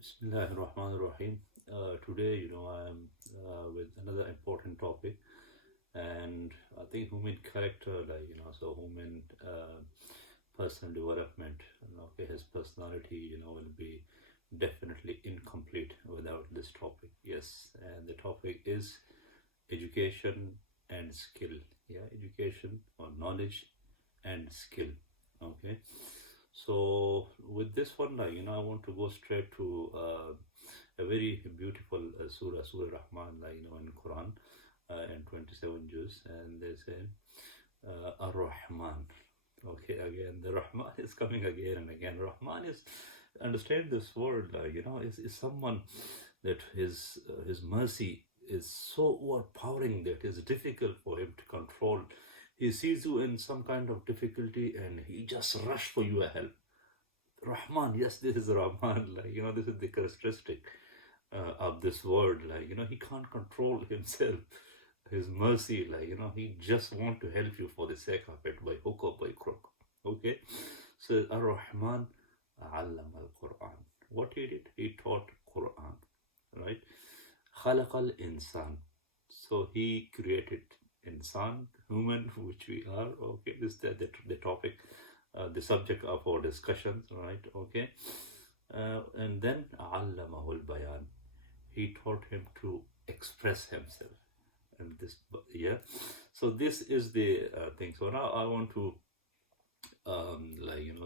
Bismillahirrahmanirrahim. Today, I am with another important topic, and I think human character, so human personal development. Okay, his personality, will be definitely incomplete without this topic. Yes, and the topic is education and skill. Yeah, education or knowledge and skill. Okay, so with this one, I want to go straight to a very beautiful Surah Rahman, in Quran, in 27 juz, and they say Ar-Rahman. Okay, again, the Rahman is coming again and again. Rahman is, understand this word, is someone that his mercy is so overpowering that it's difficult for him to control. He sees you in some kind of difficulty and he just rush for your help. Rahman, yes, this is Rahman. This is the characteristic of this word. He can't control himself, his mercy. He just want to help you for the sake of it, by hook or by crook. Okay, so Ar-Rahman allam al-Quran. What he did? He taught Quran, right? Khalaq al-insan. So he created insan, human, which we are. Okay, this is the topic, the subject of our discussions, right? Okay, and then allamahul bayan. He taught him to express himself, and this, yeah. So this is the thing. So now I want to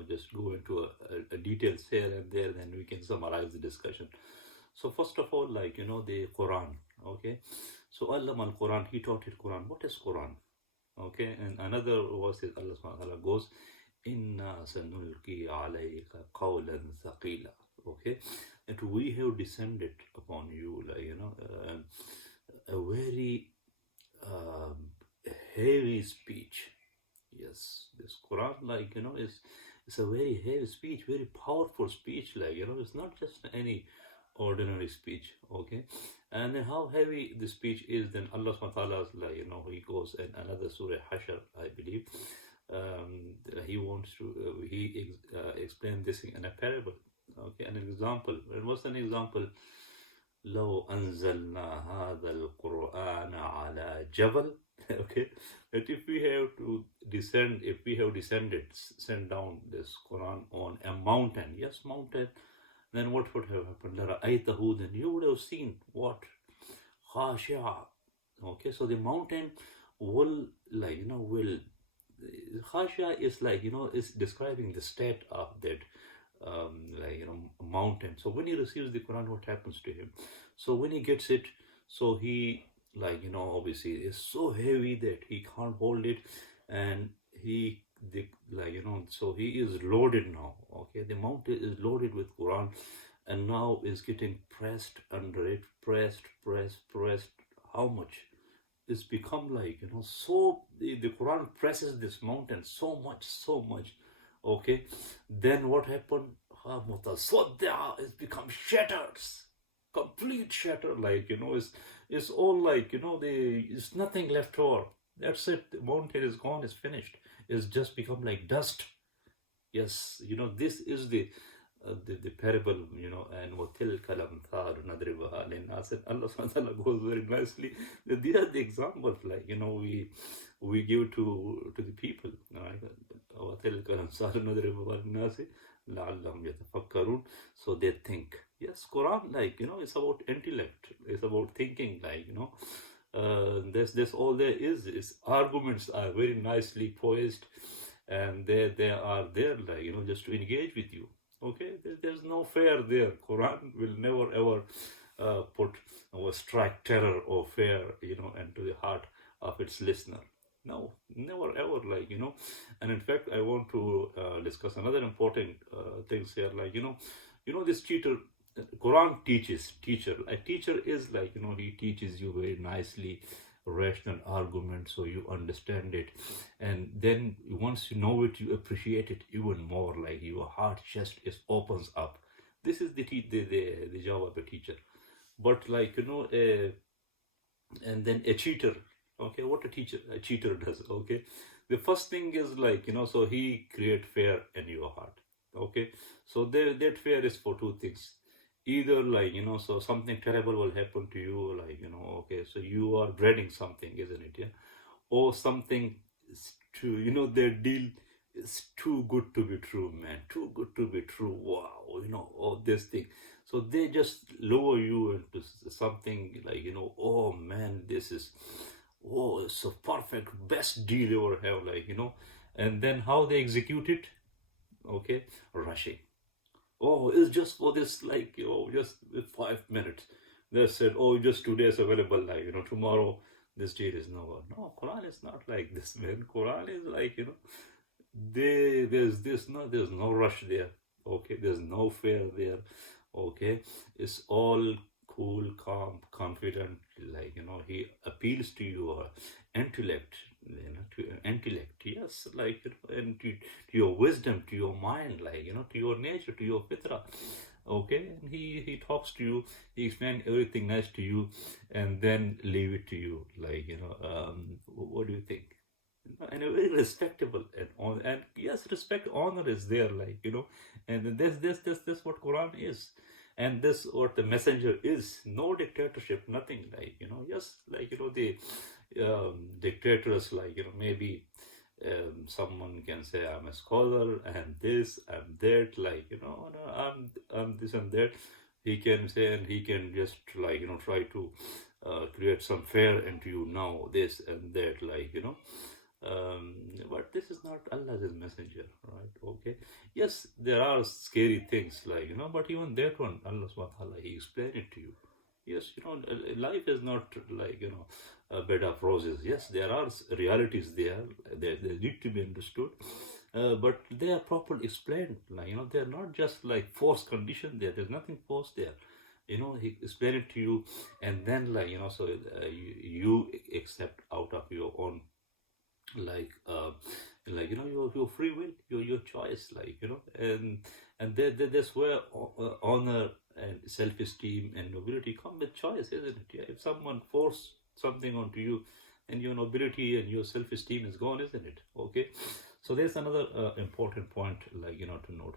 just go into a details here and there, then we can summarize the discussion. So first of all, the Quran. Okay, so Allah al Quran, he taught it Quran. What is Quran? Okay, and another verse is Allah subhanahu wa ta'ala goes, Inna sanulki alayka qawlan thaqila. Okay, that we have descended upon you, a very um, heavy speech. Yes, this Quran, is a very heavy speech, very powerful speech. It's not just any ordinary speech. Okay, and then how heavy the speech is, then Allah subhanahu wa ta'ala, he goes in another Surah Hashr, I believe. He wants to explain this in a parable. Okay, an example. What's an example? لو أنزلنا هذا القرآن على جبل. Okay, that if we have to descend, if we have descended, send down this Quran on a mountain, yes, mountain, then what would have happened? لرأيته, then you would have seen what? خاشعة. Okay, so the mountain will, will, khasha is is describing the state of that mountain. So when he receives the Quran, what happens to him? So when he gets it, so he obviously is so heavy that he can't hold it, and so he is loaded now. Okay, the mountain is loaded with Quran, and now is getting pressed under it, pressed. How much? It's become so the Quran presses this mountain so much. Okay, then what happened? It's become shattered, complete shatter. It's all it's nothing left over. That's it. The mountain is gone. It's finished. It's just become like dust. Yes, this is the parable, and وَتِلْكَ الْأَمْثَالُ نَضْرِبُهَا لِلنَّاسِ. Allah subhanahu wa ta'ala goes very nicely. These are the examples, we give to the people. Right? وَتِلْكَ الْأَمْثَالُ نَضْرِبُهَا لِلنَّاسِ لَعَلَّهُمْ يَتَفَكَّرُونَ. So they think. Yes, Quran, it's about intellect. It's about thinking, that's all there is arguments are very nicely poised, and they are there, just to engage with you. Okay, there's no fear there. Quran will never ever put or strike terror or fear, into the heart of its listener. No, never ever, And in fact, I want to discuss another important things here, this cheater. Quran teacher. A teacher is he teaches you very nicely rational argument, so you understand it, and then once you know it, you appreciate it even more. Your heart just opens up. This is the job of a teacher. But and then a cheater. Okay, what a cheater does. Okay, the first thing is so he create fear in your heart. Okay, so that fear is for two things. either like, so something terrible will happen to you, like, okay, so you are dreading something, isn't it? Yeah. Or something is too, their deal is too good to be true, man, too good to be true. Wow, all this thing. So they just lower you into something like, oh man, this is, oh, it's so perfect, best deal you ever have, like, and then how they execute it, okay, rushing. Oh, it's just for this, like, just 5 minutes. They said, oh, just today is available, like, tomorrow this deal is no. No, Quran is not like this, man. Quran is like, there's no rush there. Okay, there's no fear there. Okay, it's all cool, calm, confident. Like, he appeals to your intellect, to your intellect. Yes, like, and to your wisdom, to your mind, like, to your nature, to your fitra. Okay, and he talks to you, he explains everything nice to you, and then leave it to you. Like, what do you think? And a very respectable and on, and yes, respect, honor is there, like, and this what Quran is, and this what the messenger is. No dictatorship, nothing, like, yes, like, the dictators, like, maybe someone can say, I'm a scholar and this and that, like, no, I'm this and that. He can say, and he can just, like, try to create some fear into you, now this and that, like, but this is not Allah's messenger, right? Okay, yes, there are scary things, like, but even that one, Allah subhanahu wa ta'ala, he explained it to you. Yes, life is not like, a bed of roses. Yes, there are realities there, they need to be understood, but they are properly explained, like, they're not just like forced condition there. There's nothing forced there. He explained it to you, and then, like, so you accept out of your own, like, your free will, your choice, like, and that's where honor and self-esteem and nobility come with choice, isn't it? Yeah, if someone force something onto you, and your nobility and your self-esteem is gone, isn't it? Okay, so there's another important point, like, to note.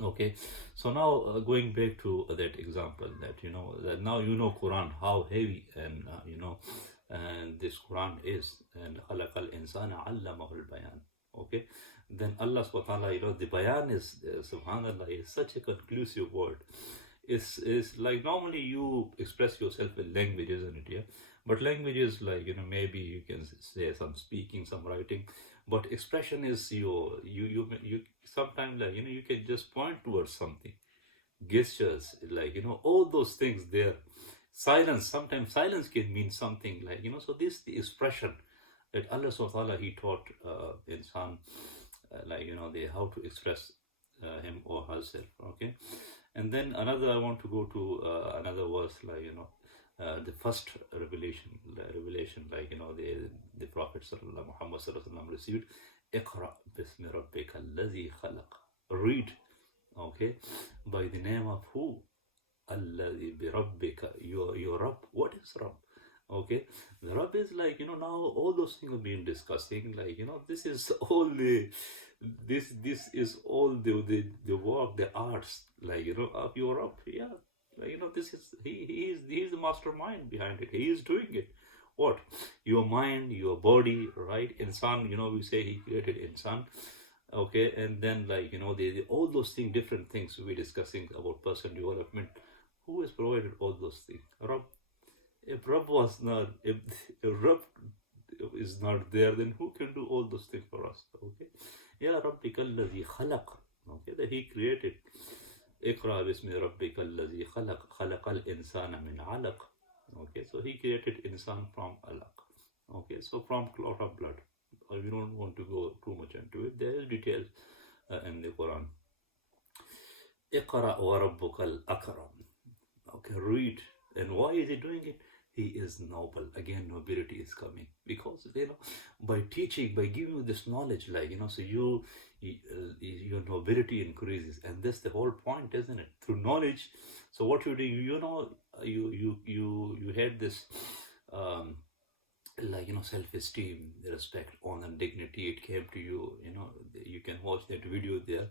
Okay, so now going back to that example, that that now Quran, how heavy, and and this Quran is, and khalaqal insana allamahul bayan. Okay, then Allah subhanahu wa ta'ala, the bayan is, subhanallah, is such a conclusive word. Is like, normally you express yourself with language, isn't it? Yeah, but language is like, maybe you can say some speaking, some writing, but expression is you sometimes, like, you can just point towards something, gestures, like, all those things there. Silence, sometimes silence can mean something, like, so this the expression that Allah subhanahu wa ta'ala, he taught insan, like, they how to express him or herself. Okay, and then another, I want to go to another verse, like, the first revelation, like, the Prophet sallallahu Muhammad sallallahu alaihi wasallam received. Iqra bismi rabbika allazi khalaq. Read, okay, by the name of who? Allazi bi rabbika, your Rabb. What is Rabb? Okay, the Rabb is like, now all those things are being discussing, like, this is all this is all the work, the arts, like, of your Rabb. Yeah, like, this is he is the mastermind behind it. He is doing it. What? Your mind, your body, right? Insan, we say he created insan. Okay, and then, like, all those things, different things we're discussing about personal development. Who has provided all those things? Rabb. If Rabb was not, if Rabb is not there, then who can do all those things for us? Okay, Ya Rabbika alladhi khalaq. Okay, that he created. Iqra bismi rabbika alladhi khalaq. Khalaqal insana min alaq. Okay, so he created insan from alaq. Okay, so from clot of blood. We don't want to go too much into it. There is details in the Quran. Iqra wa rabbukal akram. Okay, read. And why is he doing it? He is noble. Again, nobility is coming, because, by teaching, by giving you this knowledge, like, so your nobility increases, and that's the whole point, isn't it? Through knowledge. So what you do, you had this like, self-esteem, respect, honor, dignity. It came to you. You can watch that video there.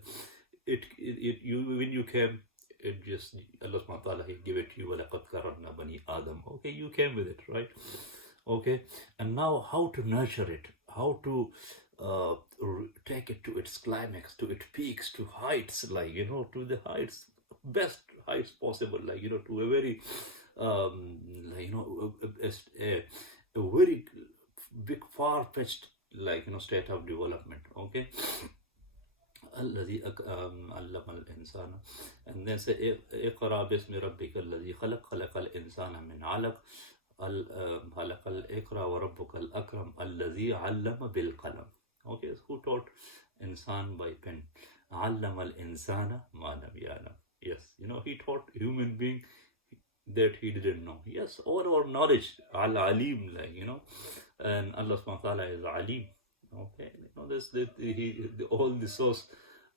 You when you came, it just Allah subhanahu wa ta'ala, He give it to you. وَلَقَدْ كَرَّمْنَا بَنِي Adam. Okay, you came with it, right? Okay, and now how to nurture it, how to take it to its climax, to its peaks, to heights, like, to the heights, best heights possible, like, to a very, like, a very big, far-fetched, like, state of development. Okay. الذي علم الإنسان, and then say اقرأ باسم ربك الذي خلق خلق الإنسان من علق خلق الإقرأ وربك الأكرم الذي علم بالقلم. Okay, so who taught insan by pen? علم الإنسان ما لم يعلم. Yes, he taught human being that he didn't know. Yes, all our knowledge, al-alim, like, and Allah subhanahu wa ta'ala is alim. Okay, all the source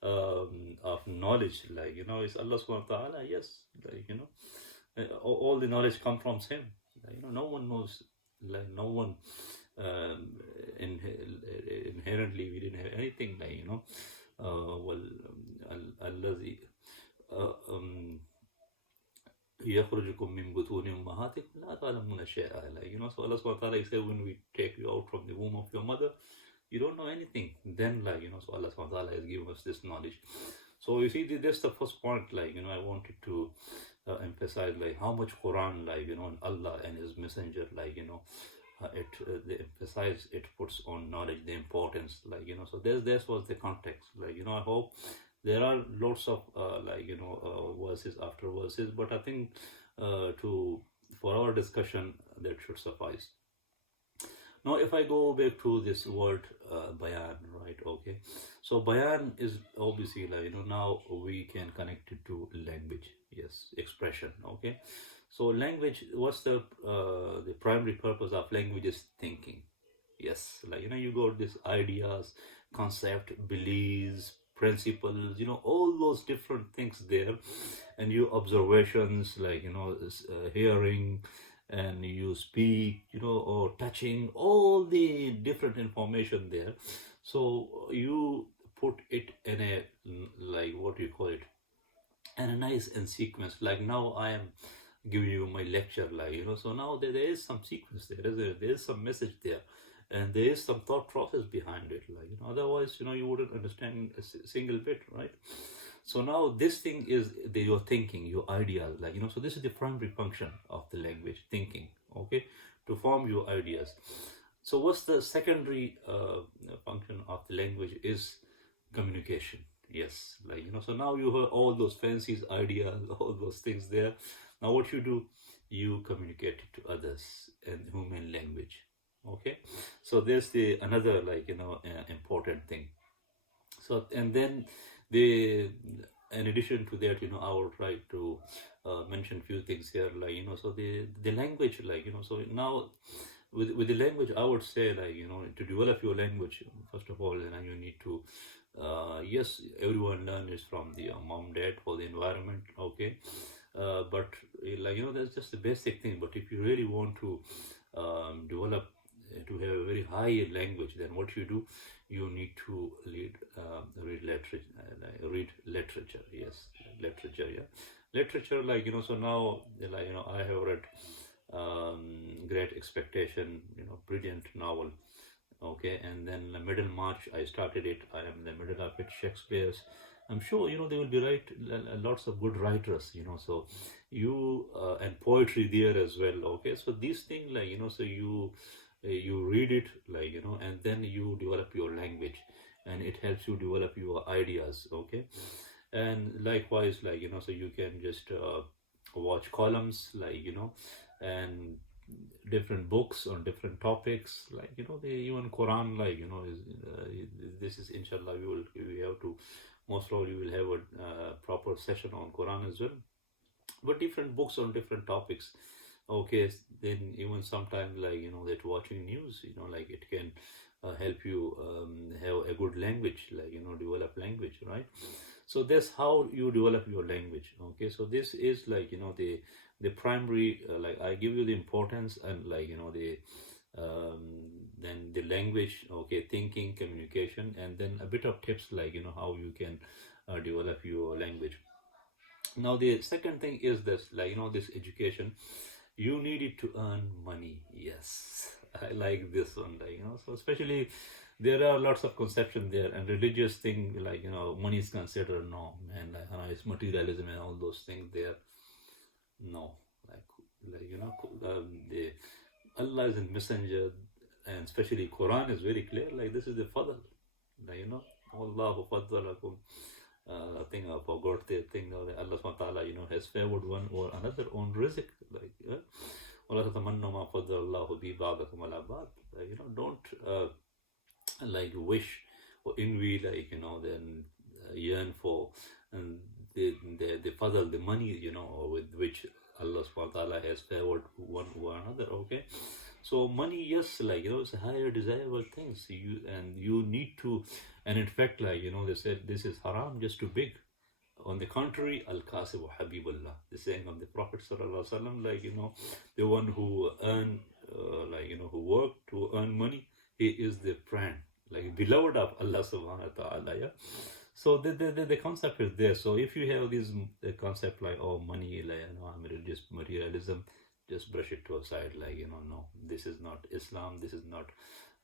of knowledge, like, is Allah subhanahu wa ta'ala. Yes, like, all the knowledge come from Him. Like, no one knows, like, no one inherently we didn't have anything, like, well, الذي يخرجكم من بطون أمهاتكم لا تعلمون شيئا. Like, so Allah subhanahu wa ta'ala said, when we take you out from the womb of your mother, you don't know anything. Then, like, so Allah subhanahu wa ta'ala has given us this knowledge. So you see, that's the first point, like, I wanted to emphasize, like, how much Quran, like, and Allah and His Messenger, like, they emphasize, it puts on knowledge, the importance, like, so this was the context, like, I hope there are lots of like, verses after verses, but I think for our discussion that should suffice. Now, if I go back to this word bayan, right? Okay, so bayan is obviously, like, now we can connect it to language. Yes, expression. Okay, so language, what's the primary purpose of language is thinking. Yes, like, you got these ideas, concept, beliefs, principles, all those different things there, and your observations, like, hearing, and you speak, or touching, all the different information there. So you put it in a, like, what do you call it, analyze and sequence. Like, now I am giving you my lecture, like, so now there is some sequence there is some message there, and there is some thought process behind it, like, otherwise, you wouldn't understand a single bit, right? So now this thing is your thinking, your ideas, like, so this is the primary function of the language, thinking. Okay, to form your ideas. So what's the secondary function of the language is communication. Yes, like, so now you heard all those fancy ideas, all those things there. Now what you do, you communicate it to others in human language. Okay, so there's the another, like, important thing. So, and then in addition to that, I would try to mention few things here, like, so the language, like, so now with the language, I would say, like, to develop your language, first of all, you need to yes, everyone learns from the mom, dad, for the environment. Okay, but like, that's just the basic thing. But if you really want to develop, to have a very high language, then what you do, you need to read literature. Yes, literature. Yeah, literature, like, so now, like, I have read Great Expectation, brilliant novel. Okay, and then Middlemarch, I started it. I am in the middle of it. Shakespeare's, I'm sure, they will be lots of good writers, so you and poetry there as well. Okay, so these things, like, so you read it, like, and then you develop your language, and it helps you develop your ideas. Okay, and likewise, like, so you can just watch columns, like, and different books on different topics, like, the even Quran, like, is this is, inshallah, we have to, most probably we will have a proper session on Quran as well, but different books on different topics. Okay, then even sometimes, like, that watching news, like, it can help you have a good language, like, develop language, right? So that's how you develop your language. Okay, so this is, like, the primary, like, I give you the importance, and, like, the then the language. Okay, thinking, communication, and then a bit of tips, like, how you can develop your language. Now the second thing is this, like, this education, you need it to earn money. Yes, I like this one, like, so especially there are lots of conception there, and religious thing, like, money is considered, no man, like, it's materialism and all those things there. No, like the Allah is a messenger, and especially Quran is very clear, like this is the fadl, like, Allahu faddalakum. I think I forgot the thing. Allah subhanahu wa ta'ala, has favored one or another on rizq. Like, وَلَا تَتَمَنَّوا مَا فَضَّلَ اللَّهُ بِهِ بَعْضَكُمْ عَلَى بَعْضٍ. Don't like wish or envy, like, then yearn for and the fadl, the money, with which Allah subhanahu wa ta'ala has favored one or another. Okay, so money, yes, like, it's a higher desirable things. You need to, and in fact, like, they said this is haram just too big. On the contrary, al-kasibu habibullah, the saying of the Prophet sallallahu alaihi wasallam, like, the one who earn, like, who work to earn money, he is the friend, like beloved of Allah subhanahu wa ta'ala. Yeah. So the concept is there. So if you have this concept like, oh, money, like, I'm religious materialism, just brush it to a side, like, no, this is not Islam, this is not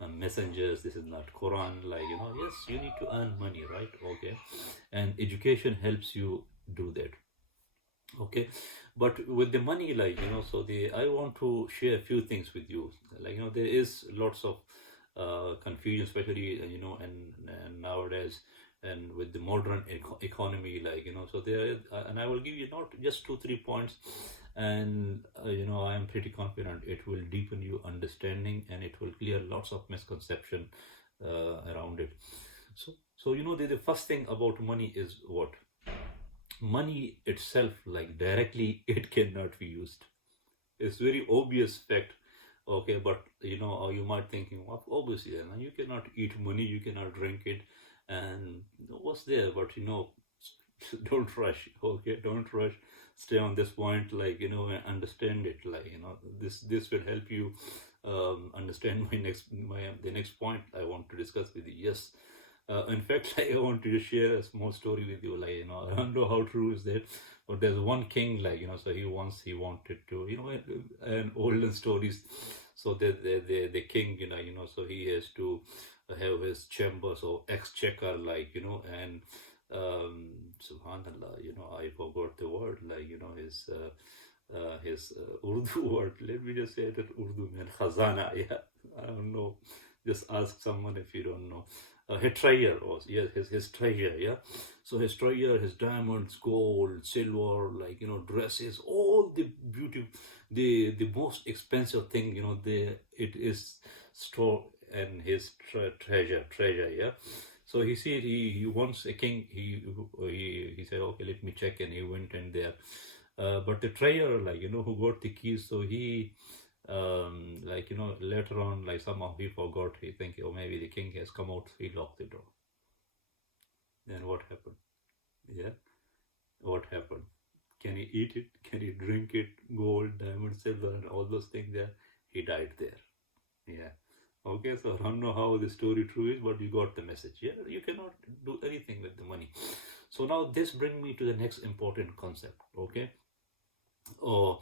messengers, this is not Quran, like, yes, you need to earn money, right? Okay, and education helps you do that. Okay, but with the money, like, so I want to share a few things with you, like, there is lots of confusion, especially, and nowadays, and with the modern economy, like, so there, and I will give you not just 2-3 points, and I am pretty confident it will deepen your understanding, and it will clear lots of misconception around it. So the first thing about money is what? Money itself, like, directly, it cannot be used. It's very obvious fact. Okay, but you might thinking, well, obviously, you cannot eat money, you cannot drink it, and what's there? But don't rush. Okay, don't rush. Stay on this point, like, understand it, like, this will help you understand the next point I want to discuss with you. Yes, in fact, like, I want to share a small story with you, like, I don't know how true is that, but there's one king, like, so he wanted to, and olden stories, so the king, so he has to have his chambers or exchequer, like, and subhanallah, I forgot the word, like, his Urdu word, let me just say that Urdu, man, khazana. Yeah, I don't know, just ask someone if you don't know. His treasure, or yes, his treasure, yeah. So his treasure, his diamonds, gold, silver, like, dresses, all the beauty, the most expensive thing, it is stored in his treasure, yeah. So he said he wants a king. He said, okay, let me check, and he went in there. But the treasure, like, who got the keys, so he like, later on, like, somehow he forgot. He think, oh, maybe the king has come out. He locked the door. Then what happened? Yeah, what happened? Can he eat it? Can he drink it? Gold, diamond, silver, and all those things there. He died there. Yeah. Okay, so I don't know how the story true is, but you got the message. Yeah, you cannot do anything with the money. So now this brings me to the next important concept. Okay. Oh,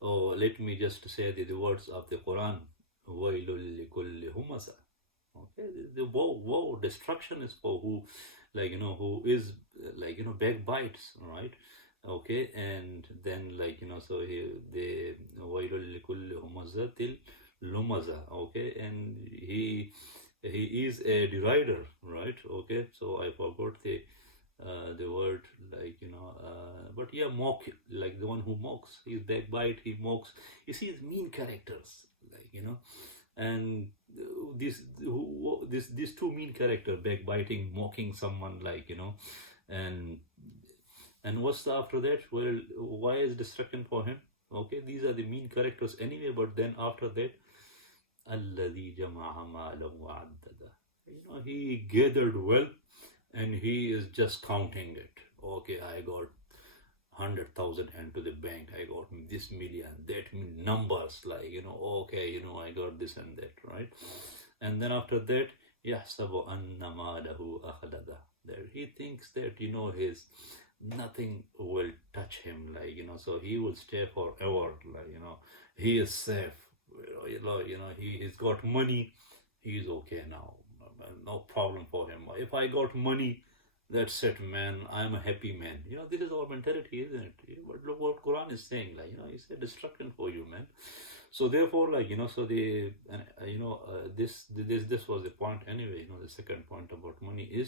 let me just say the words of the Quran. وَيْلٌ لِكُلِّ هُمَزَةٍ. Okay, the woe, destruction is for who, like, who is, like, backbites, right? Okay, and then, like, so the وَيْلٌ لِكُلِّ هُمَزَةٍ lumaza. Okay, and he is a derider, right? Okay, so I forgot the word, like, but yeah, mock, like the one who mocks. He's backbite, he mocks. You see, his mean characters, like, and these two mean character, backbiting, mocking someone, like, and what's after that? Well, why is destruction for him? Okay, these are the mean characters anyway, but then after that, الَّذِي جَمَعَ مَالًا وَعَدَّدَهُ. He gathered wealth, and he is just counting it. Okay, I got 100,000 into the bank. I got this million, that numbers, like, okay, I got this and that, right? And then after that, يَحْسَبُ أَنَّ مَالَهُ أَخْلَدَهُ. There he thinks that, his nothing will touch him, so he will stay forever, he is safe, he's got money, he's okay now, no problem for him. If I got money, that's it, man, I'm a happy man. This is our mentality, isn't it? But look what Quran is saying, he said destruction for you, man. So therefore, so the this was the point anyway. The second point about money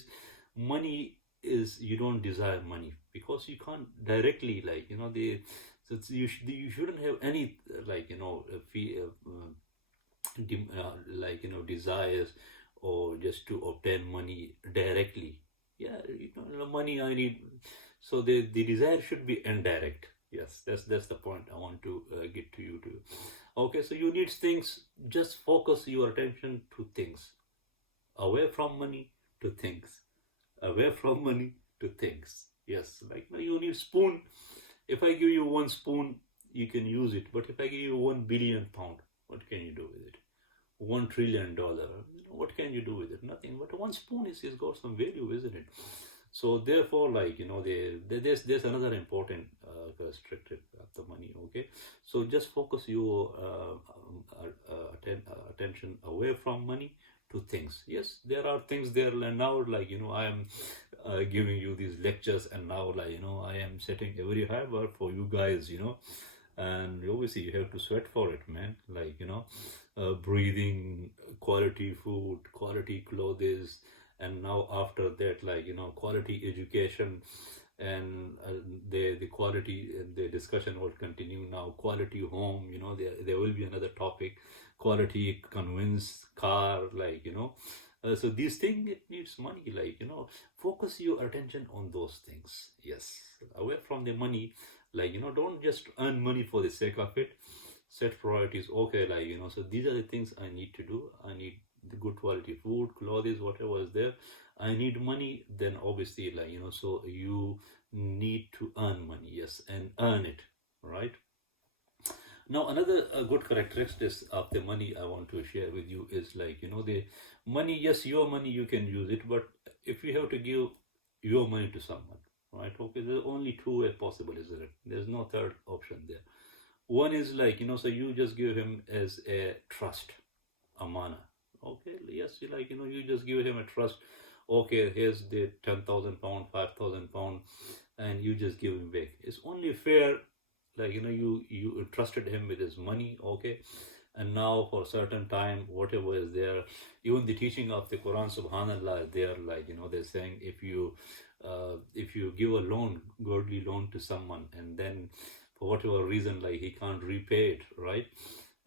money is you don't desire money because you can't directly, the so you shouldn't have any desires or just to obtain money directly. Yeah, money I need. So the desire should be indirect. Yes, that's the point I want to get to you too. Okay, so you need things. Just focus your attention to things, away from money to things, away from money to things. Yes, you need spoon. If I give you one spoon, you can use it. But if I give you £1 billion, what can you do with it? $1 trillion, what can you do with it? Nothing. But one spoon is got some value, isn't it? So therefore, there's another important characteristic of the money. Okay, so just focus your attention away from money to things. Yes, there are things there, and now I am giving you these lectures, and now I am setting a very high bar for you guys. And obviously you have to sweat for it, man. Breathing, quality food, quality clothes, and now after that, quality education, and the quality, the discussion will continue now. Quality home, there will be another topic. Quality convince car, so these things, it needs money, focus your attention on those things. Yes, away from the money, don't just earn money for the sake of it. Set priorities. Okay, so these are the things I need to do. I need the good quality food, clothes, whatever is there. I need money. Then obviously, so you need to earn money. Yes, and earn it, right? Now another good characteristic of the money I want to share with you is the money. Yes, your money, you can use it, but if you have to give your money to someone, right? Okay, there's only two way possible, isn't it? There's no third option there. One is so you just give him as a trust, amana. Okay, yes, you just give him a trust. Okay, here's the £10,000, £5,000, and you just give him back. It's only fair, you entrusted him with his money. Okay, and now for a certain time, whatever is there, even the teaching of the Quran, subhanallah, there, they're saying if you give a loan, godly loan to someone, and then for whatever reason, he can't repay it, right?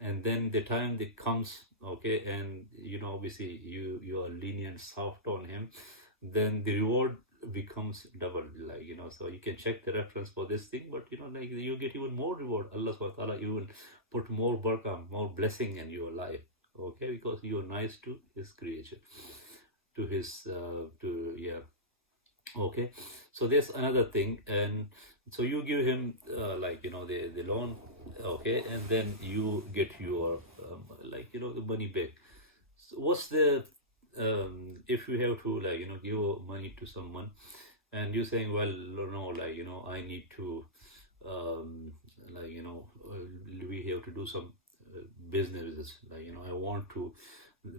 And then the time that comes, okay, and obviously you are lenient, soft on him, then the reward becomes double, so you can check the reference for this thing, but you get even more reward. Allah subhanahu wa ta'ala even put more barakah, more blessing in your life, okay, because you are nice to his creation, to his okay. So there's another thing, and so you give him the loan, okay, and then you get your the money back. So what's the if you have to give money to someone, and you're saying, well, no, I need to we have to do some businesses, I want to.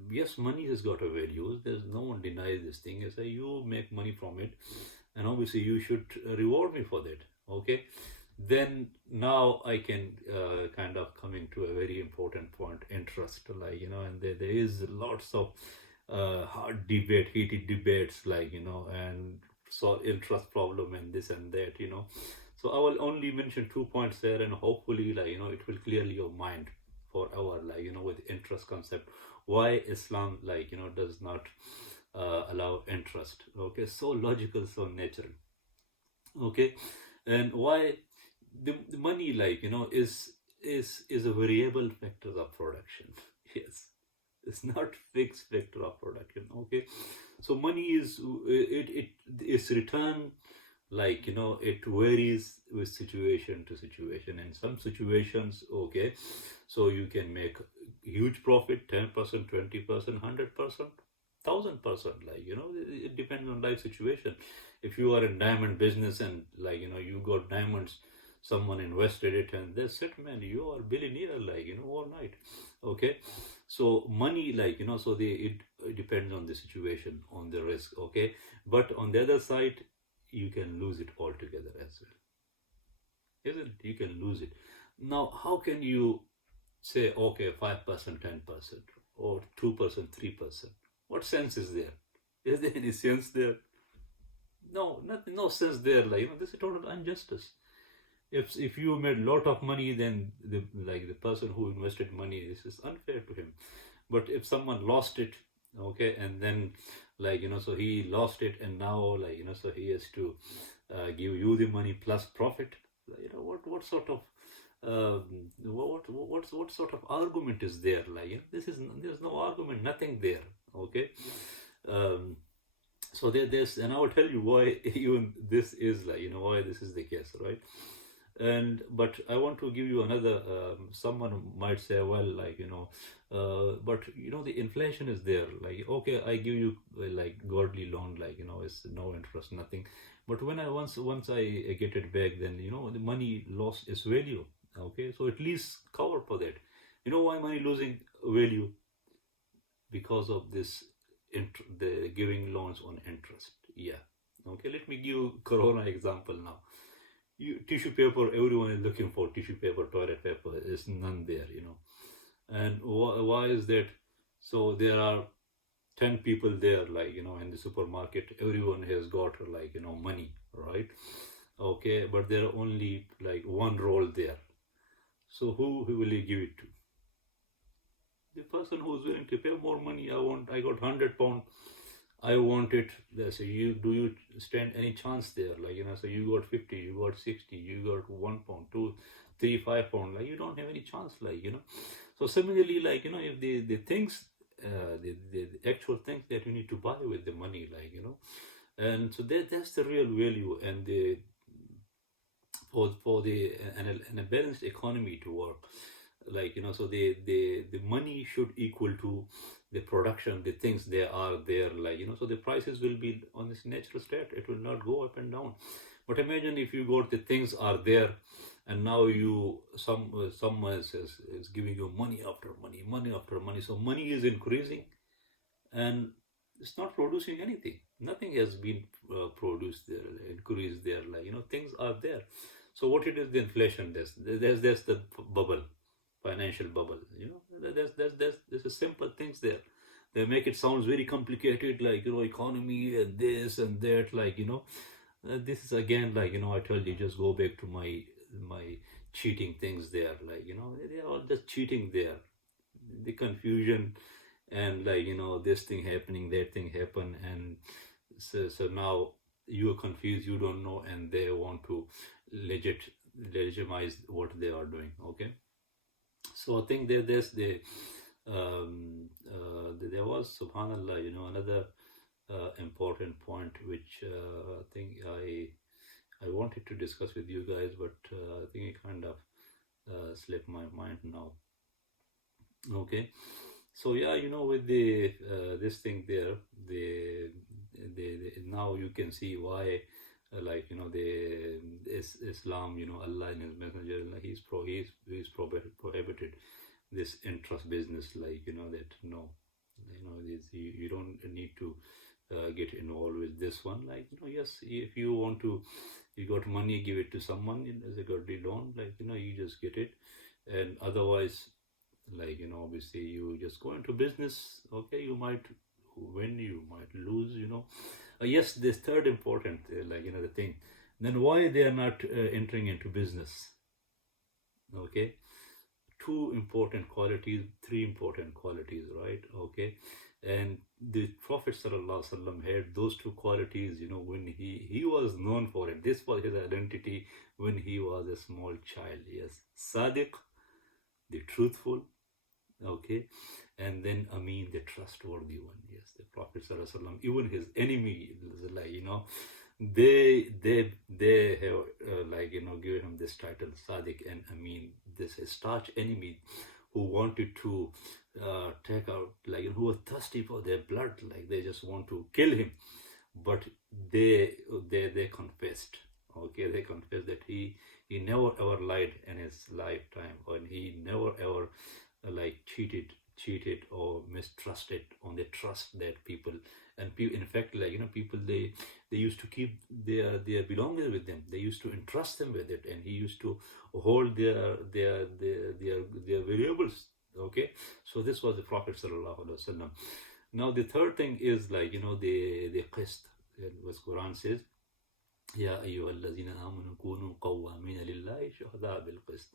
Yes, money has got a value. There's no one denies this thing. It's you make money from it, and obviously you should reward me for that. Okay, then now I can kind of come into a very important point: interest. And there is lots of hard debate, heated debates, and so interest problem and this and that. So I will only mention 2 points there, and hopefully, it will clear your mind for our with interest concept, why Islam does not allow interest. Okay, so logical, so natural. Okay, and why the money is a variable factor of production. Yes, it's not fixed factor of production. Okay, so money is return, it varies with situation to situation. In some situations, okay, so you can make huge profit, 10%, 20%, 100%. 1,000%. Like, it depends on life situation. If you are in diamond business and, like, you got diamonds, someone invested it and that's it, man, you are billionaire, like, overnight. Okay. So money, like, so it depends on the situation, on the risk. Okay. But on the other side, you can lose it altogether as well, isn't it? You can lose it. Now, how can you say, okay, 5%, 10%, or 2%, 3%? What sense is there? Is there any sense there? No, nothing, no sense there. Like, this is total injustice. If you made a lot of money, then the person who invested money, this is unfair to him. But if someone lost it, okay, and then, like, so he lost it, and now, like, so he has to give you the money plus profit. What sort of what sort of argument is there? Like, there's no argument, nothing there. Okay. um, so there's, and I will tell you why even this is, like, why this is the case, right? And but I want to give you another, someone might say, well, like, but the inflation is there. Like, okay, I give you, like, godly loan, like, it's no interest, nothing. But when I once I get it back, then the money lost its value. Okay, so at least cover for that. Why money losing value? Because of this, the giving loans on interest. Yeah. Okay, let me give corona example now. Tissue paper, everyone is looking for tissue paper, toilet paper, is none there. And why is that? So there are 10 people there, like, in the supermarket, everyone has got, like, money, right? Okay, but there are only, like, one roll there. So who will you give it to? The person who's willing to pay more money. I got £100, I want it. They say, do you stand any chance there? Like, so you got 50, you got 60, you got £1, 2, 3, £5. Like, you don't have any chance, like, So similarly, like, if the things, the actual things that you need to buy with the money, like, and so that's the real value. And for the and a balanced economy to work, like, so the money should equal to the production, the things they are there, like, so the prices will be on this natural state. It will not go up and down. But imagine if you got the things are there, and now someone is giving you money after money, money after money. So money is increasing, and it's not producing anything. Nothing has been produced there, increased there. Like, things are there. So what it is, the inflation. There's the bubble, financial bubble. There's a simple things there. They make it sounds very complicated, like, economy and this and that, like, this is again, like, I told you, just go back to my cheating things there, like, they're all just cheating there. The confusion, and, like, this thing happening, that thing happen, and so now you're confused, you don't know, and they want to legitimize what they are doing. Okay. So I think there was, subhanallah, another important point which I think I wanted to discuss with you guys, but I think it kind of slipped my mind now. Okay. So yeah, with the this thing there, the now you can see why, like, the Islam, Allah and His Messenger, like, he's prohibited this interest business, like, that no, you don't need to get involved with this one. Like, yes, if you want to, you got money, give it to someone as a godly loan, like, you just get it, and otherwise, like, obviously you just go into business. Okay, you might win, you might lose. Yes, this third important, like, the thing, then why they are not entering into business? Okay, two important qualities, three important qualities, right? Okay, and the Prophet ﷺ had those two qualities, when he was known for it. This was his identity when he was a small child. Yes, Sadiq, the truthful. Okay, and then Amin, the trustworthy one. Yes, the Prophet ﷺ, even his enemy, like, they have, like, give him this title, Sadiq and Amin. This is staunch enemy who wanted to take out, like, who were thirsty for their blood, like they just want to kill him. But they confessed, okay, they confessed that he never ever lied in his lifetime, and he never ever like cheated or mistrusted on the trust that people, and people, in fact, like, people, they used to keep their belongings with them. They used to entrust them with it, and he used to hold their variables. Okay, so this was the Prophet sallallahu alaihi wasallam. Now the third thing is, like, the qist, what Quran says, يا أيها الذين آمنوا كونوا قوامين لله شهداء بالقسط.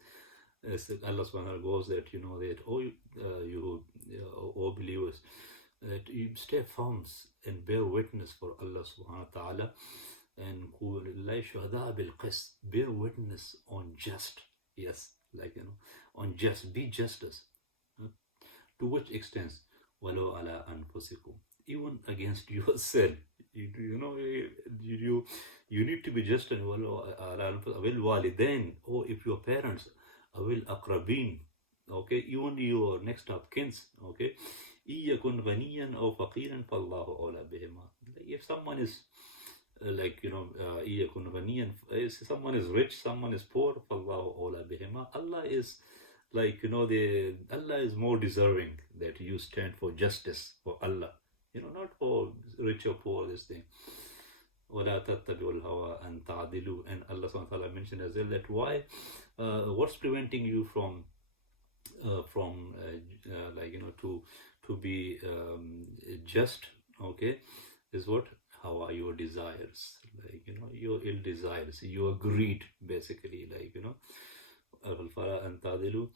Allah subhanahu wa ta'ala goes that, that, all believers, that you stay firm and bear witness for Allah subhanahu wa ta'ala, and كونوا شهداء بالقسط, bear witness on just, yes, like, on just, be justice. To which extent? وَلَوْ عَلَىٰ أَنفُسِكُمْ, even against yourself. You need to be just. And وَالْوَالِدَيْنِ, or if your parents, أَوِلْ أَقْرَبِينَ, okay, even your next of kins, okay, إِيَّكُنْ غَنِيًّا أَوْ فَقِيرًا فَاللَّهُ أَوْلَى بِهِمَا. If someone is like, إِيَّكُنْ غَنِيًّا, if someone is rich, someone is poor, فَاللَّهُ أَوْلَى بِهِمَا. Allah is, like, Allah is more deserving that you stand for justice for Allah, not for rich or poor, this thing. وَلَا تَتَّبِعُوا الْهَوَىٰ أَن تَعْدِلُوا. And Allah subhanahu wa ta'ala mentioned as well that why, what's preventing you from like, to be just, okay, is what? How are your desires, like, your ill desires, your greed, basically, like, فَلَا أَن تَعْدِلُوا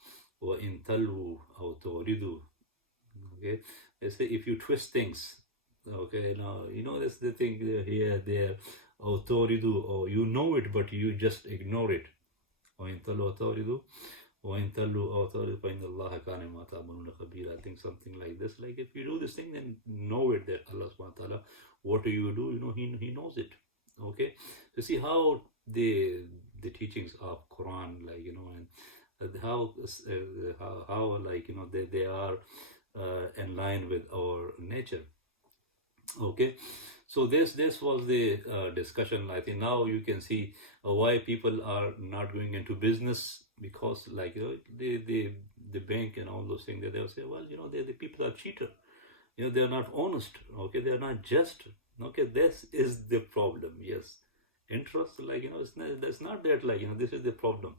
وَإِن تَلْوُوا أَوْ تُعْرِضُوا. Okay, they say if you twist things, okay, now, that's the thing here, there, أو تُعْرِضُوا, or it, but you just ignore it. وَإِن تَلْوُوا تُعْرِضُوا وَإِن تَلْوُوا أَوْ تُعْرِضُوا فَإِنَّ اللَّهَ كَانَ بِمَا تَعْمَلُونَ خَبِيرًا. I think something like this. Like, if you do this thing, then know it that Allah subhanahu wa ta'ala, what do you do? He knows it. Okay, so see how the teachings of Quran, like, and how like, they are in line with our nature. Okay, so this was the discussion. I think now you can see why people are not going into business, because, like, the bank and all those things, they'll say, well, the people are cheater, they are not honest, okay, they are not just, okay, this is the problem. Yes, interest, like, that's not that, like, this is the problem.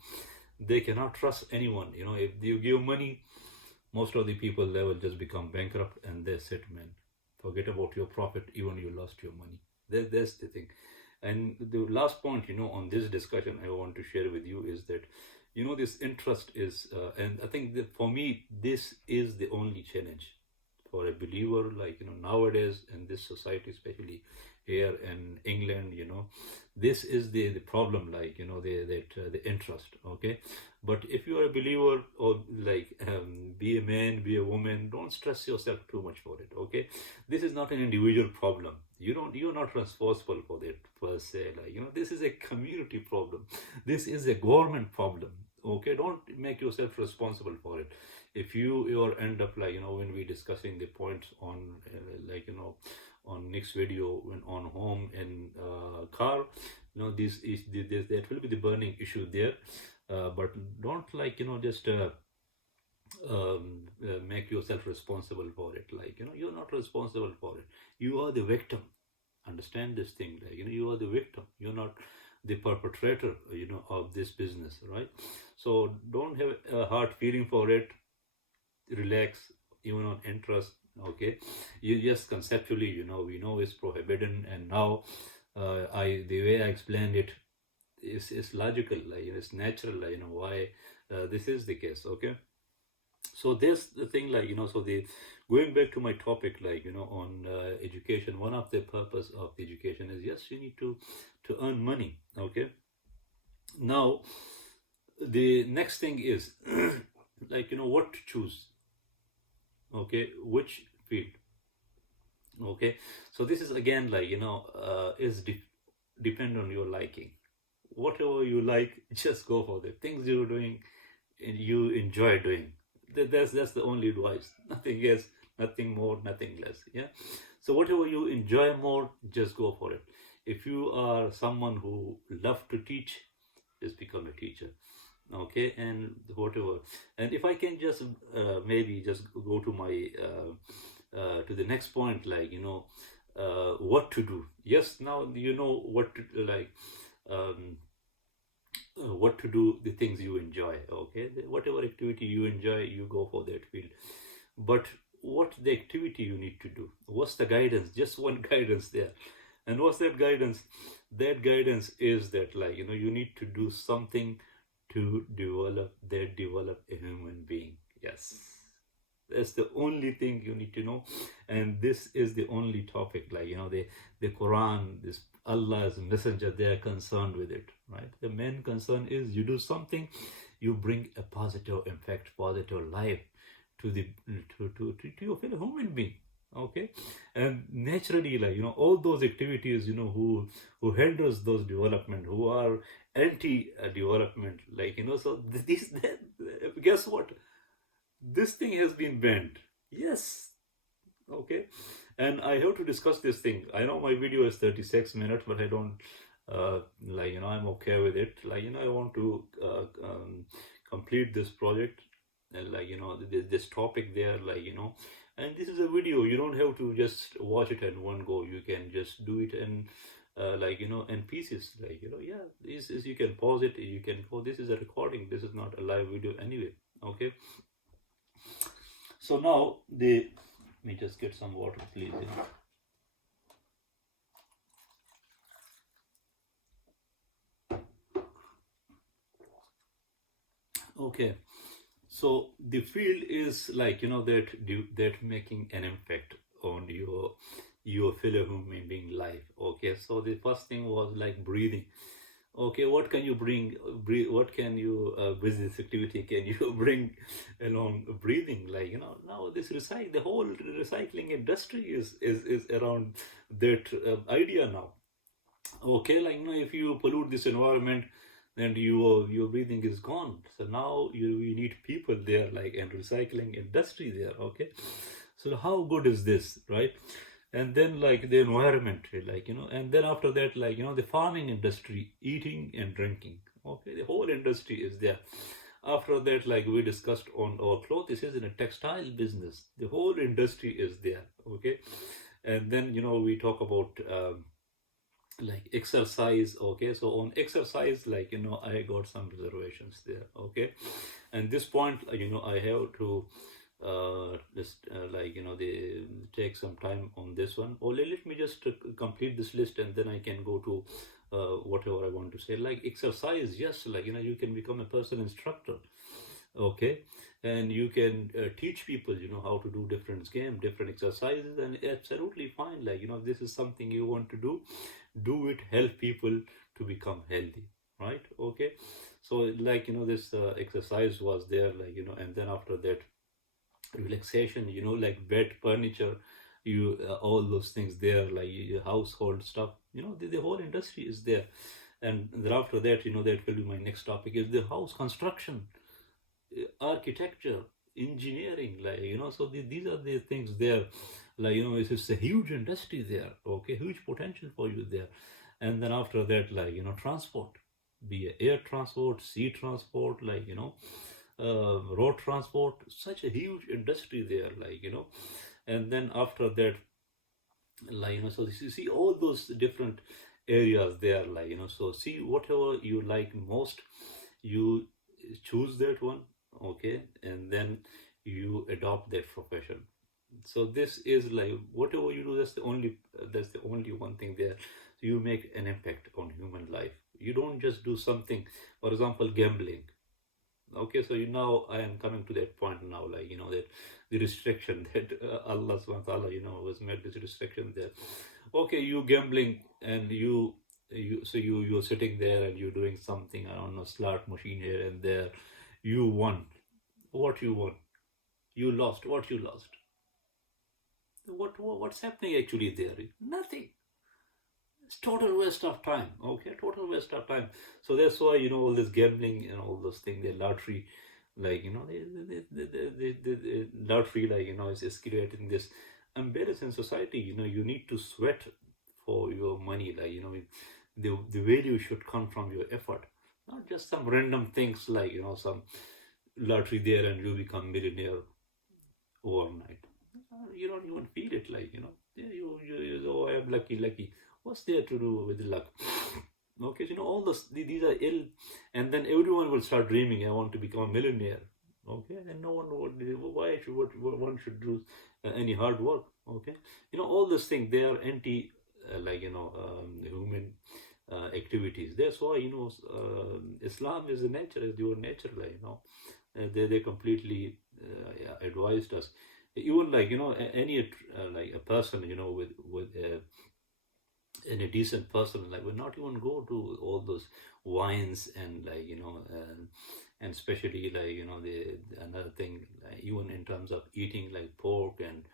They cannot trust anyone. If you give money, most of the people, they will just become bankrupt, and they sit, man, forget about your profit, even you lost your money. That's the thing. And the last point, on this discussion I want to share with you is that, this interest is, and I think that for me, this is the only challenge for a believer, like, nowadays in this society, especially here in England, this is the problem, like, the interest, okay. But if you are a believer, or like, be a man, be a woman, don't stress yourself too much for it, okay. This is not an individual problem. You're not responsible for that per se, like, this is a community problem. This is a government problem, okay. Don't make yourself responsible for it. If you end up, like, when we discussing the points on like, on next video, when on home and car, this is that will be the burning issue there. But don't, like, just make yourself responsible for it. Like, you're not responsible for it. You are the victim. Understand this thing, like, you are the victim. You're not the perpetrator, of this business, right? So don't have a hard feeling for it. Relax, even on interest, okay. You just conceptually, we know it's prohibited, and now the way I explained it is logical, like, it's natural, like, why this is the case, okay. So there's the thing, like, so the going back to my topic, like, on education, one of the purpose of the education is, yes, you need to earn money, okay. Now the next thing is like, what to choose, okay, which field, okay. So this is again, like, is depend on your liking. Whatever you like, just go for the things you're doing and you enjoy doing. That's the only advice. Nothing else, nothing more, nothing less. Yeah. So whatever you enjoy more, just go for it. If you are someone who love to teach, just become a teacher. Okay, and whatever. And if I can just maybe just go to my to the next point, like what to do. Yes, now you know what to like. Um, what to do, the things you enjoy. Okay, whatever activity you enjoy, you go for that field. But what the activity you need to do, what's the guidance, just one guidance there. And what's that guidance? That guidance is that, like you need to do something to develop a human being. Yes, that's the only thing you need to know. And this is the only topic, like the Quran, this Allah's messenger, they are concerned with it, right? The main concern is you do something, you bring a positive impact, positive life to the to your fellow human being. Okay. And naturally, like all those activities, who hinders those development, who are anti development, like so this guess what, this thing has been banned. Yes. Okay. And I have to discuss this thing. I know my video is 36 minutes, but I don't I'm okay with it. I want to complete this project, and this topic there, and this is a video. You don't have to just watch it in one go. You can just do it in in pieces. Yeah, this is, you can pause it, you can go, this is a recording, this is not a live video anyway. Okay. So now let me just get some water, please. Okay. So the field is that making an impact on your fellow human being life. Okay. So the first thing was like breathing. Okay, what can you bring? What can you with this activity? Can you bring along breathing? Now this the whole recycling industry is around that idea now. Okay, if you pollute this environment, then your breathing is gone. So now you need people there, and recycling industry there. Okay, so how good is this, right? And then the environment, and then after that, the farming industry, eating and drinking. Okay, the whole industry is there. After that, we discussed on our clothes, this is in a textile business, the whole industry is there. Okay. And then we talk about exercise. Okay, so on exercise, I got some reservations there. Okay. And this point, I have to just they take some time on this one. Or let me just complete this list, and then I can go to whatever I want to say. Exercise, yes, you can become a personal instructor. Okay. And you can teach people how to do different games, different exercises, and absolutely fine. This is something you want to do it, help people to become healthy, right? Okay. So this exercise was there, and then after that, relaxation, bed furniture, all those things there, your household stuff, the whole industry is there. And then after that, that will be my next topic, is the house construction, architecture, engineering, so these are the things there. It's a huge industry there. Okay, huge potential for you there. And then after that, transport, be it air transport, sea transport, road transport, such a huge industry there, and then after that, so you see all those different areas there, so see whatever you like most, you choose that one. Okay. And then you adopt that profession. So this is whatever you do, that's the only one thing there. So you make an impact on human life. You don't just do something, for example, gambling. Okay, so now I am coming to that point now, that the restriction that Allah subhanahu wa ta'ala, was made this restriction there. Okay, you gambling, and you're sitting there and you're doing something, I don't know, slot machine here and there. You won. What you won? You lost. What you lost? What's happening actually there? Nothing. It's total waste of time. Okay, total waste of time. So that's why all this gambling and all those things, the lottery, like the lottery, is creating this embarrass in society. You need to sweat for your money, the value should come from your effort, not just some random things, some lottery there and you become millionaire overnight. You don't even feel it, yeah, oh, I'm lucky. What's there to do with luck? Okay, so all these are ill, and then everyone will start dreaming. I want to become a millionaire. Okay, and no one would. Why should one should do any hard work? Okay, all these things, they are anti, human activities. That's why Islam is the nature, is your nature. They completely yeah, advised us. Even any like a person with and a decent person will not even go to all those wines and and especially the another thing, even in terms of eating like pork and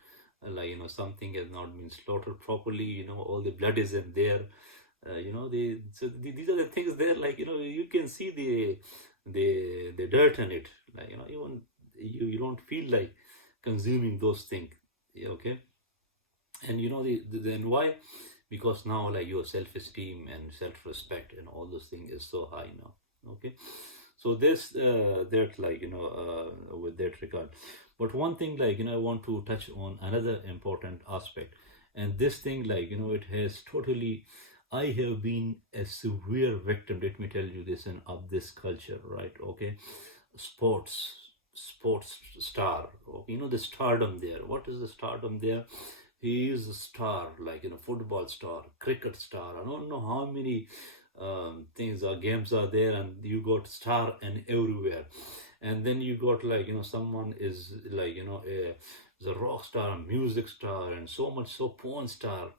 something has not been slaughtered properly, all the blood is in there, these are the things there, you can see the dirt in it, even you don't feel like consuming those things. Yeah, okay. And then why? Because now your self-esteem and self-respect and all those things is so high now. Okay, so this that with that regard. But one thing I want to touch on another important aspect, and this thing it has totally, I have been a severe victim, let me tell you this, and of this culture, right? Okay, sports star, okay, the stardom there. What is the stardom there? He is a star, football star, cricket star. I don't know how many things are games are there, and you got star and everywhere. And then you got someone is is a rock star, music star, and so much so porn star.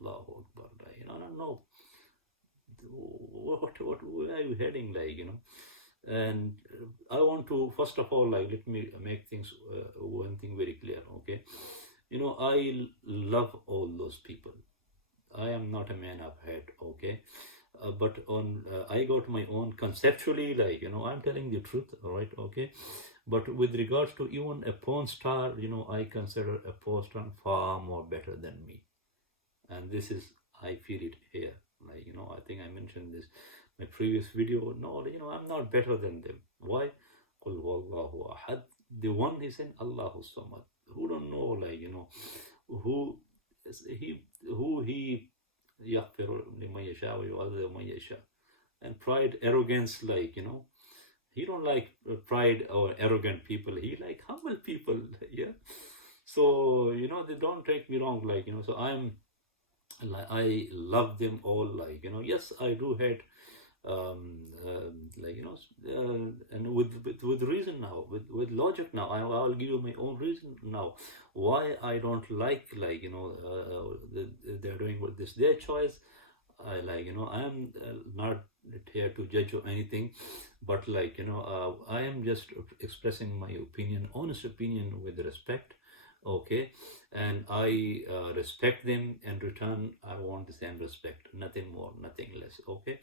Allahu Akbar, I don't know what where are you heading, and I want to first of all let me make things one thing very clear, okay. I love all those people. I am not a man of hate, okay. But on I got my own conceptually, I'm telling the truth, all right, okay. But with regards to even a porn star, I consider a porn star far more better than me, and this is, I feel it here. I think I mentioned this my previous video. No, I'm not better than them. Why? Qul huwallahu ahad. The one is in Allahu Samad. Who don't know, who he yaghfiru liman yasha wa yu'adhibu man yasha. And pride, arrogance, he don't like pride or arrogant people. He like humble people, yeah. So they don't take me wrong, so I love them all, yes, I do hate and with reason now, with logic now. I'll give you my own reason now why I don't like they're doing with this, their choice. I I'm not here to judge or anything, but I am just expressing my opinion, honest opinion, with respect, okay. And I respect them. In return, I want the same respect, nothing more, nothing less, okay.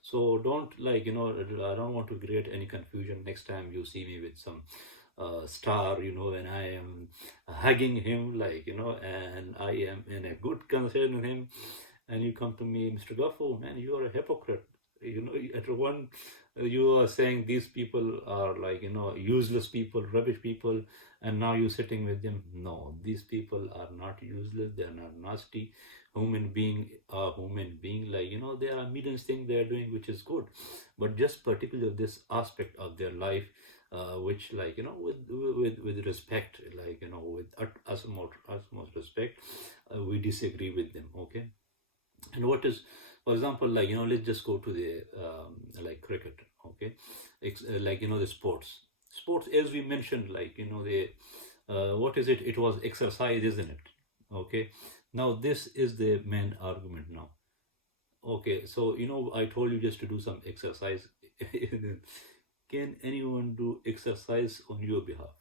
So don't I don't want to create any confusion next time you see me with some star, and I am hugging him, and I am in a good concern with him, and you come to me, Mr. Gafur, man, you are a hypocrite. At one, you are saying these people are useless people, rubbish people, and now you're sitting with them. No, these people are not useless. They are not nasty. Human being are human being. There are millions things they are doing which is good, but just particular this aspect of their life, which with respect, with utmost respect, we disagree with them. Okay. And what is, for example, let's just go to the cricket, okay. The sports, as we mentioned, the what is it, it was exercise, isn't it? Okay. Now this is the main argument now. Okay, so I told you just to do some exercise. Can anyone do exercise on your behalf?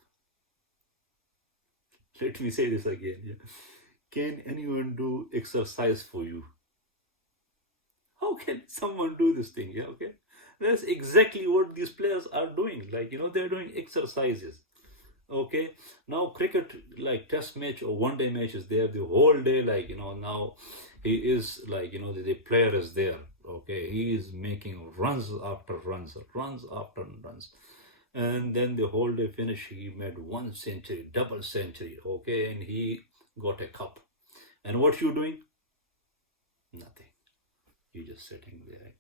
Let me say this again, yeah. Can anyone do exercise for you? How can someone do this thing? Yeah, okay. That's exactly what these players are doing. Like, they're doing exercises. Okay, now cricket, like test match or one day matches, there the whole day, like, now he is like, the player is there. Okay, he is making runs after runs, runs after runs, and then the whole day finish, he made one century, double century. Okay, and he got a cup. And what you doing? Nothing. You just sitting there,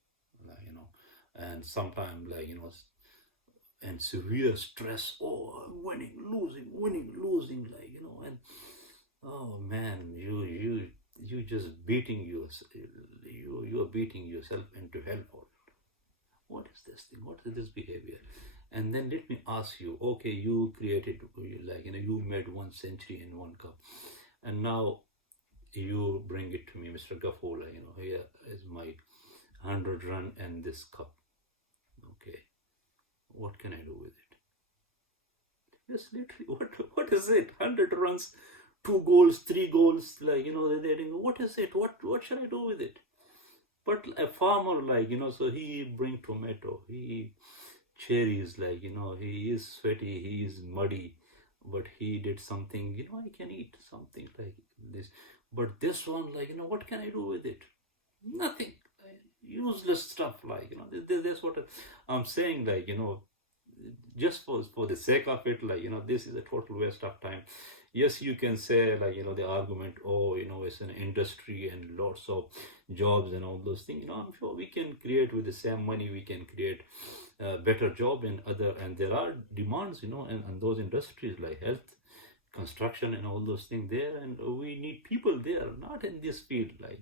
like, and sometimes, like, and severe stress. Oh, I'm winning, losing, like, and oh man, you just beating you are beating yourself into hell for it. What is this thing? What is this behavior? And then let me ask you, okay, you created, like, you made one century in one cup, and now you bring it to me, Mr. Gafola, here is my 100 run and this cup. Okay, what can I do with it? Just literally, what is it? 100 runs, 2 goals, 3 goals, like, what is it? What should I do with it? But a farmer, like, so he bring tomato, he cherries, like, he is sweaty, he is muddy, but he did something, I can eat something like this. But this one, like, what can I do with it? Nothing. Useless stuff, like, that's what I'm saying, like, just for the sake of it, like, this is a total waste of time. Yes, you can say, like, the argument, oh, it's an industry and lots of jobs and all those things. I'm sure we can create with the same money, we can create better job in other, and there are demands, and those industries like health, construction, and all those things there, and we need people there, not in this field, like,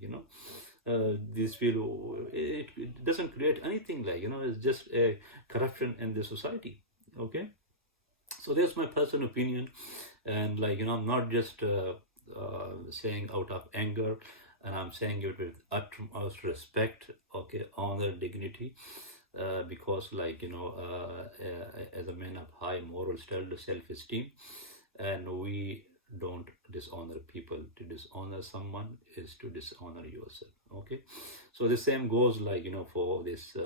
this field, it doesn't create anything, like, it's just a corruption in the society. Okay, so that's my personal opinion, and, like, I'm not just saying out of anger, and I'm saying it with utmost respect, okay, honor, dignity, because, like, as a man of high moral self-esteem, and we don't dishonor people. To dishonor someone is to dishonor yourself. Okay, so the same goes, like, for this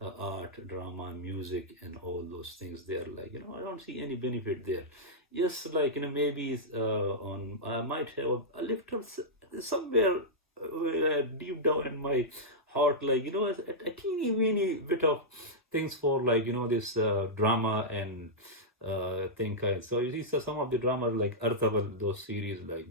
art, drama, music, and all those things there, like, I don't see any benefit there. Yes, like, maybe on I might have a little somewhere deep down in my heart, like, a teeny weeny bit of things for, like, this drama and thing kind. So you see, so some of the dramas like Arthaval, those series, like,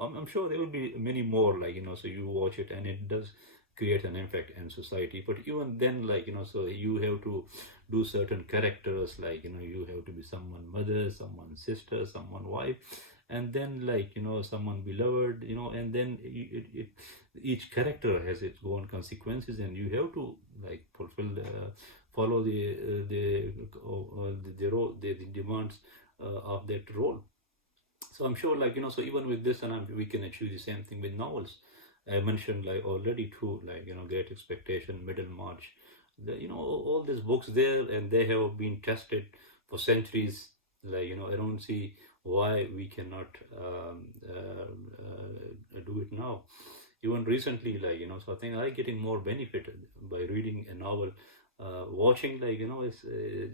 I'm sure there will be many more, like, so you watch it and it does create an impact in society. But even then, like, so you have to do certain characters, like, you have to be someone mother, someone sister, someone wife, and then, like, someone beloved, and then each character has its own consequences, and you have to, like, follow the demands of that role. So I'm sure, like, so even with this, and we can achieve the same thing with novels. I mentioned, like, already too, like, Great Expectation, Middlemarch, all these books there, and they have been tested for centuries. Like, I don't see why we cannot do it now. Even recently, like, so I think I getting more benefit by reading a novel. Watching, like, is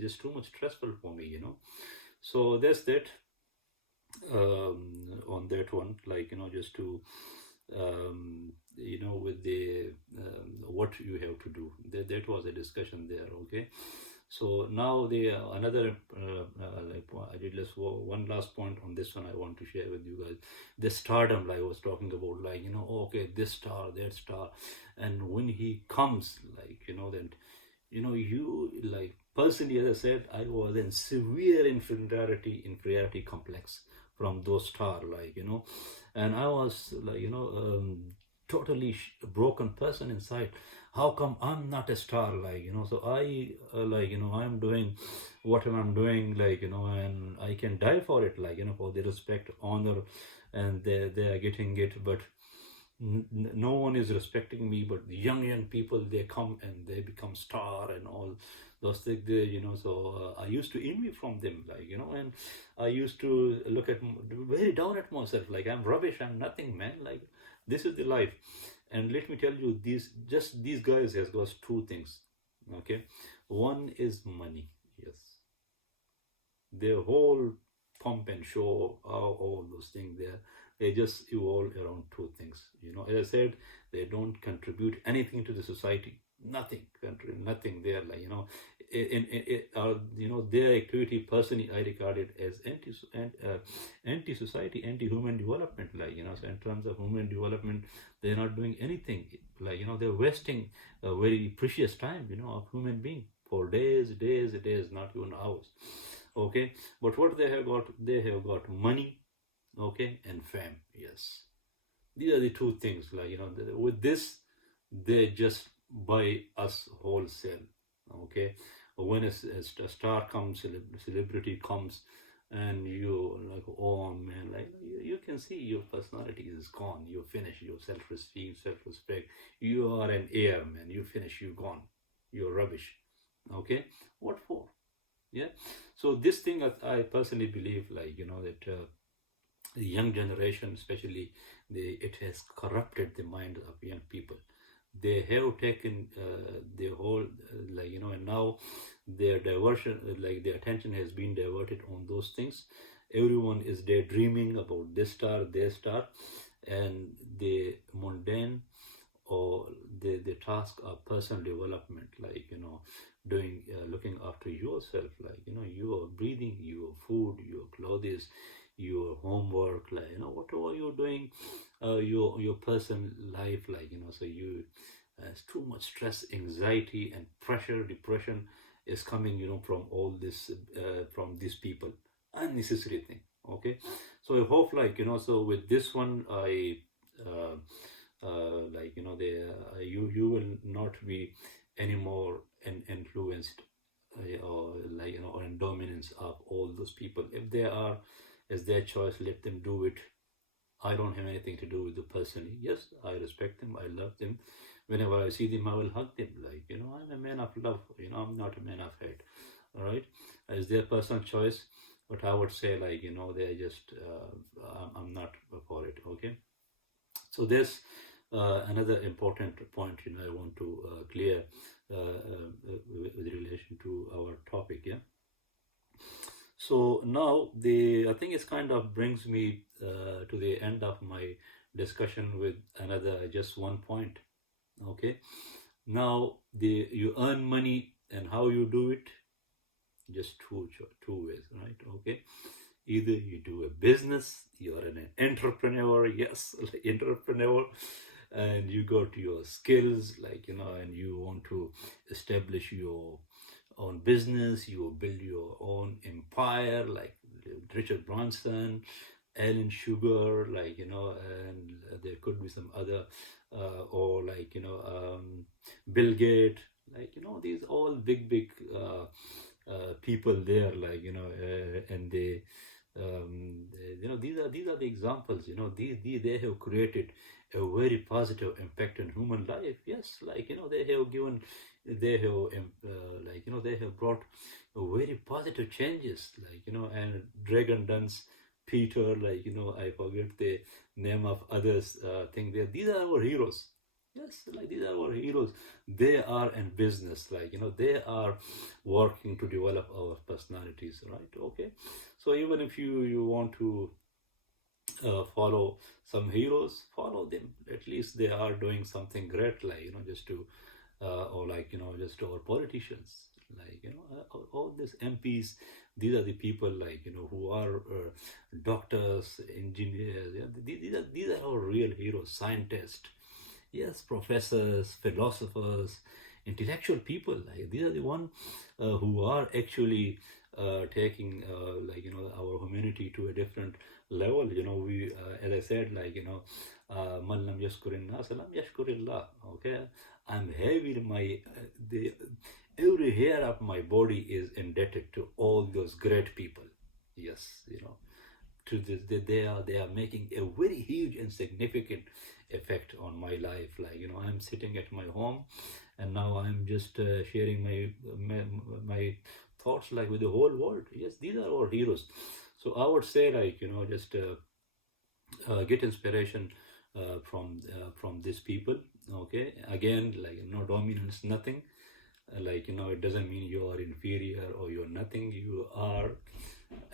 just too much stressful for me, so that's that on that one, like, just to with the what you have to do, that was a discussion there. Okay, so now the another like, I did just one last point on this one I want to share with you guys. The stardom, like I was talking about, like, okay, this star, that star, and when he comes, like, then you, like, personally, as I said, I was in severe inferiority complex from those stars, like, and I was, like, totally broken person inside. How come I'm not a star, like, so I like, I'm doing whatever I'm doing, like, and I can die for it, like, for the respect, honor, and they are getting it, but no one is respecting me. But the young people, they come and they become star and all those things there, so I used to envy from them, like, and I used to look at very down at myself, like, I'm rubbish, I'm nothing, man, like, this is the life. And let me tell you, these guys has got two things. Okay, one is money. Yes, their whole pump and show, all those things there, they just evolve around two things. As I said, they don't contribute anything to the society. Nothing, nothing. They are like, their activity personally I regard it as anti society, anti human development. So in terms of human development, they're not doing anything. They're wasting a very precious time, of human being for days, not even hours. Okay, but what they have got money, okay, and fame. Yes, these are the two things. With this, they just buy us wholesale. Okay, when a star comes, celebrity comes, and you like, oh man, like you can see your personality is gone. You finish your self-esteem, self-respect. You are an air, man. You finish. You gone. You're rubbish. Okay, what for? Yeah. So this thing I personally believe, that the young generation, especially, it has corrupted the mind of young people. They have taken the whole, and now their diversion, their attention has been diverted on those things. Everyone is daydreaming about this star, their star, and the mundane or the task of personal development, doing looking after yourself, your breathing, your food, your clothes, your homework, whatever you're doing, your personal life, so you it's too much stress, anxiety, and pressure, depression is coming, from all this, from these people, unnecessary thing. Okay, so I hope, so with this one, I you will not be anymore influenced, or or in dominance of all those people. If they are, it's their choice, let them do it. I don't have anything to do with the person. Yes, I respect them, I love them. Whenever I see them, I will hug them. I'm a man of love. I'm not a man of hate. All right, it's their personal choice. But I would say, they're just. I'm not for it. Okay. So there's another important point, I want to clear with relation to our topic. Yeah. So now I think it kind of brings me to the end of my discussion with another just one point. Okay. Now you earn money, and how you do it, just two ways, right? Okay. Either you do a business, you're an entrepreneur, yes, entrepreneur, and you got your skills, and you want to establish your own business, you build your own empire, like Richard Branson, Alan Sugar, and there could be some other, or Bill Gates, these all big people there, and these are the examples. They have created a very positive impact on human life. Yes, they have given, they have they have brought very positive changes. And Dragon Dance, Peter, I forget the name of others. Thing there. These are our heroes. Yes, these are our heroes. They are in business, they are working to develop our personalities, right? Okay, so even if you want to follow some heroes, follow them. At least they are doing something great, just to or just our politicians, all these MPs. These are the people, who are doctors, engineers. Yeah? These are our real heroes, scientists. Yes, professors, philosophers, intellectual people. These are the one who are actually taking our humanity to a different level. We, as I said, man lam yashkurin nas lam yashkurillah. Okay, I'm heavy. The every hair of my body is indebted to all those great people. Yes, to this, they are making a very huge and significant effect on my life. I'm sitting at my home, and now I'm just sharing my thoughts with the whole world. Yes, these are our heroes. So I would say, just get inspiration from these people. Okay, again, no dominance, nothing. Like, it doesn't mean you are inferior or you're nothing. You are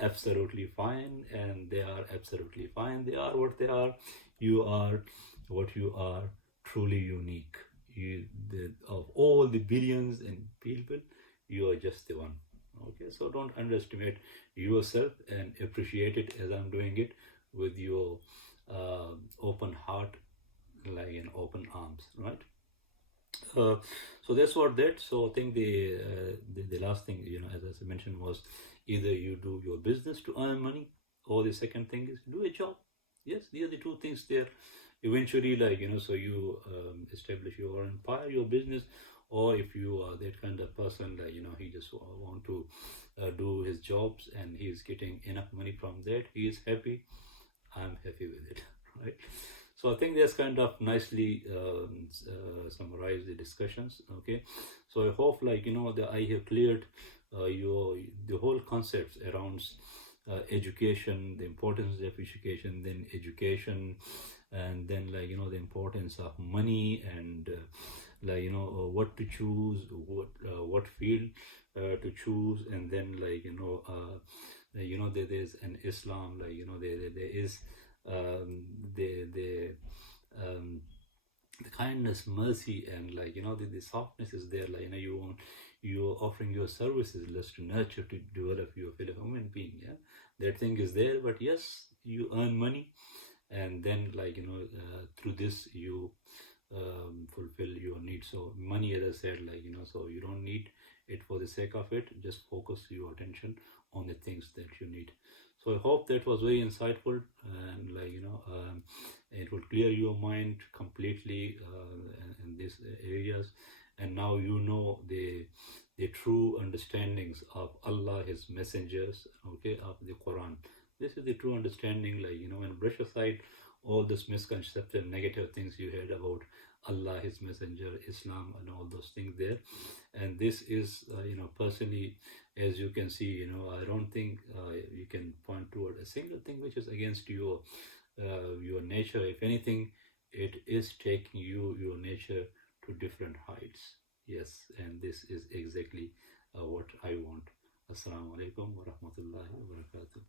absolutely fine, and they are absolutely fine. They are what they are. You are what you are, truly unique. Of all the billions and people, you are just the one. Okay, so don't underestimate yourself and appreciate it as I'm doing it with your open heart, like in open arms, right? Uh, so that's what that. So I think the last thing, as I mentioned, was either you do your business to earn money, or the second thing is do a job. Yes, these are the two things there. Eventually, like, so you establish your empire, your business, or if you are that kind of person, like, he just want to do his jobs and he's getting enough money from that, he is happy. I'm happy with it, right? So I think that's kind of nicely summarized the discussions. Okay, so I hope, like, that I have cleared your the whole concepts around education, the importance of education, then education, and then, like, the importance of money, and like, what to choose, what field to choose, and then, like, there's an Islam, like, there is the um, the kindness, mercy, and, like, the softness is there. Like, you're offering your services just to nurture, to develop your fellow human being. Yeah, that thing is there. But yes, you earn money, and then, like, through this you fulfill your needs. So money, as I said, like, so you don't need it for the sake of it. Just focus your attention on the things that you need. So I hope that was very insightful, and, like, it will clear your mind completely in these areas. And now you know the true understandings of Allah, His messengers, okay, of the Quran. This is the true understanding, like, and brush aside all this misconception, negative things you heard about Allah, His messenger, Islam, and all those things there. And this is, personally, as you can see, I don't think you can point toward a single thing which is against your nature. If anything, it is taking your nature to different heights. Yes, and this is exactly what I want. Assalamu alaikum wa rahmatullahi wa barakatuh.